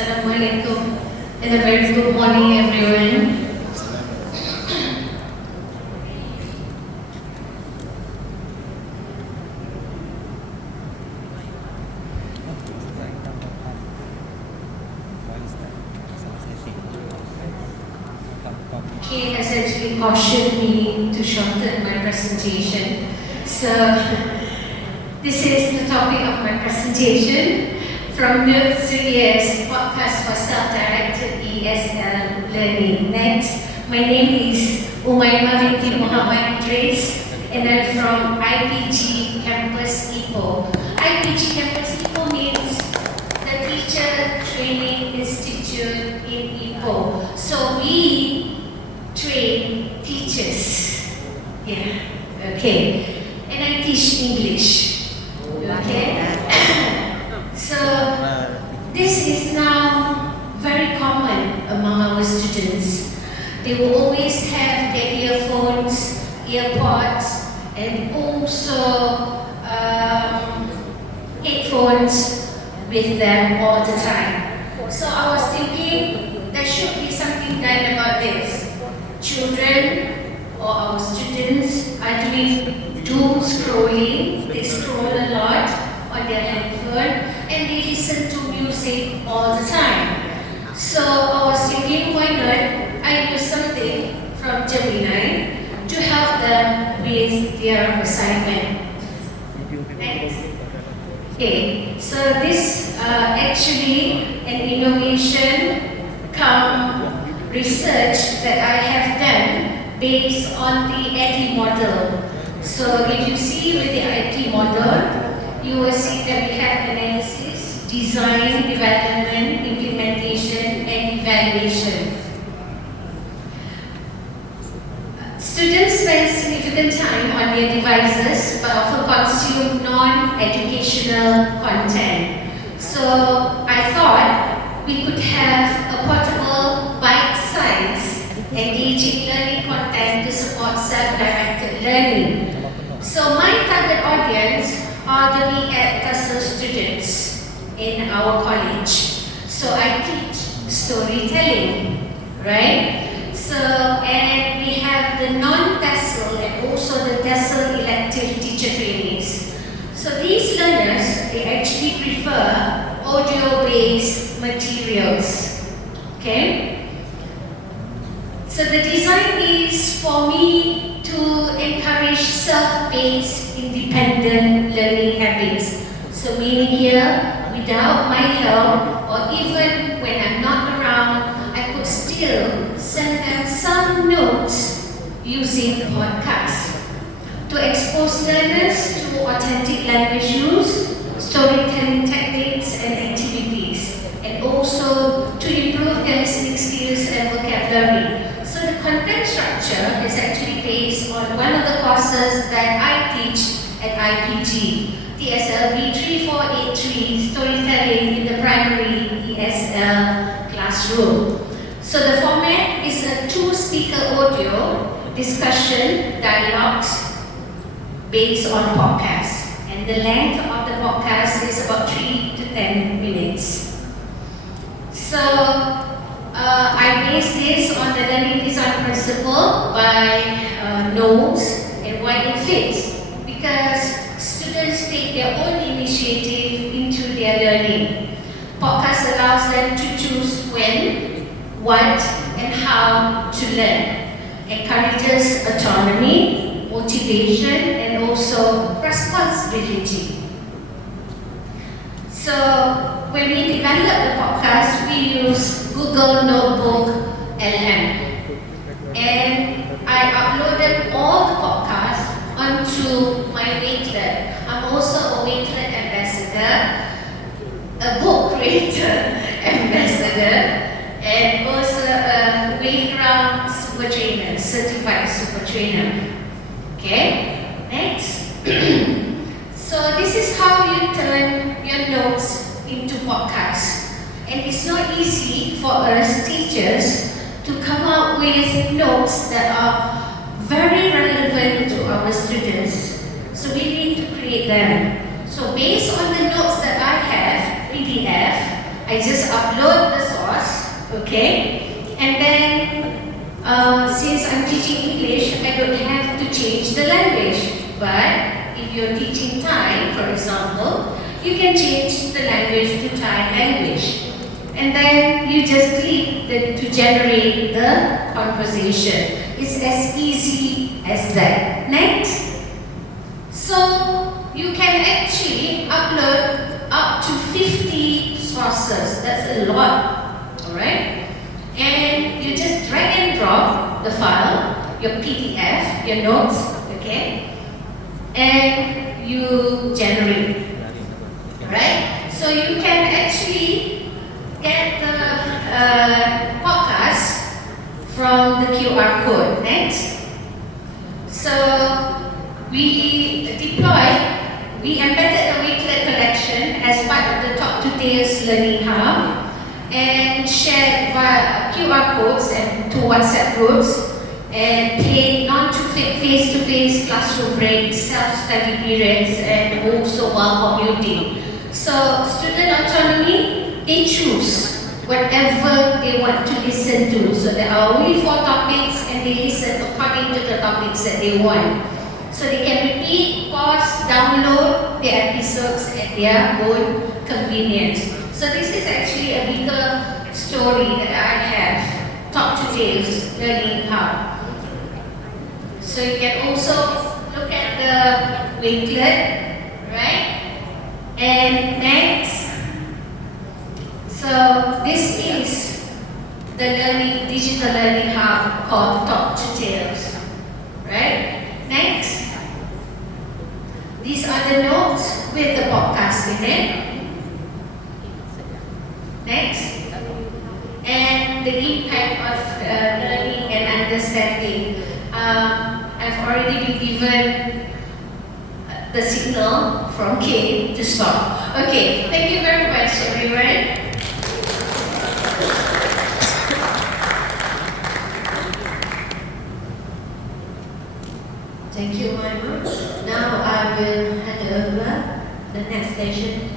Assalamualaikum and a very good morning everyone. He has actually cautioned me to shorten my presentation. So this is the topic of my presentation. From Notes to ES, podcast for self-directed ESL learning. Next, my name is Umaymah binti Muhammad Idris, and I'm from IPG Campus Ipoh. IPG Campus Ipoh means the Teacher Training Institute in Ipoh. So we train teachers. Yeah, okay. And I teach English. Okay. So this is now very common among our students. They will always have their earphones, earpods, and also headphones with them all the time. So I was thinking there should be something done about this. Children or our students are doing doom scrolling. They scroll a lot on their handphone and they listen to music all the time. So I was thinking, why not I use something from Gemini to help them with their assignment. Next. Okay, so this actually an innovation come research that I have done based on the IT model. So if you see with the IT model, you will see that we have analysis, design, development, implementation, and evaluation. Students spend significant time on their devices but often consume non-educational content. So I thought we could have a portable, bite-sized, engaging learning content to support self-directed learning. So my target audience are the BEd TESOL students in our college. So I teach storytelling, right? So, and we have the non-TESOL and also the TESOL elective teacher trainees. So these learners, they actually prefer audio-based materials, okay? So the design is for me to encourage self-paced, independent learning habits. So meaning here, without my help or even when I'm not around, I could still send them some notes using podcasts to expose learners to authentic language use, storytelling techniques and activities, and also to improve their listening skills and vocabulary. So the content structure is actually based on one of the courses that I teach at IPG, TSLB 3483, Storytelling in the Primary ESL Classroom. So the format is a two-speaker audio discussion dialogues based on podcasts. And the length of the podcast is about 3 to 10 minutes. So I base this on the learning design principle by Knowles and why it fits. Because students take their own initiative into their learning. Podcast allows them to choose when, what, and how to learn. Encourages autonomy, motivation, and also responsibility. So when we develop the podcast, we use Google Notebook LM. And I uploaded all the podcasts onto my Wakelet. I'm also a Wakelet ambassador, a book creator ambassador, and also a Wayground super trainer, certified super trainer. Okay, next. So this is how you turn your notes into podcasts. And it's not easy for us teachers to come up with notes that are very relevant to our students. So we need to create them. So based on the notes that I have, PDF, I just upload the source, okay? And then, since I'm teaching English, I don't have to change the language. But if you're teaching Thai, for example, you can change the language to Thai language. And then you just click to generate the conversation. It's as easy as that. Next. So you can actually upload up to 50 sources. That's a lot. Alright? And you just drag and drop the file, your PDF, your notes, okay? And you generate. Alright? So you can actually get the podcast from the QR code. Next. So we embedded a Wakelet collection as part of the Talk to Tales Learning Hub and shared via QR codes and to WhatsApp groups and played non-face-to-face classroom breaks, self-study periods, and also while commuting. So student autonomy, they choose whatever they want to listen to. So there are only 4 topics and they listen according to the topics that they want. So they can repeat, pause, download the episodes at their own convenience. So this is actually a bigger story that I have, Talk to Tales Learning Hub. So you can also look at the Wakelet, right? And next, so this is the digital learning hub called Talk to Tales, right? Next, these are the notes with the podcast in it. Next, and the impact of learning and understanding. I've already been given the signal from Kate to stop. Okay, thank you very much, everyone. Thank you, Maimu. Now I will hand over the next session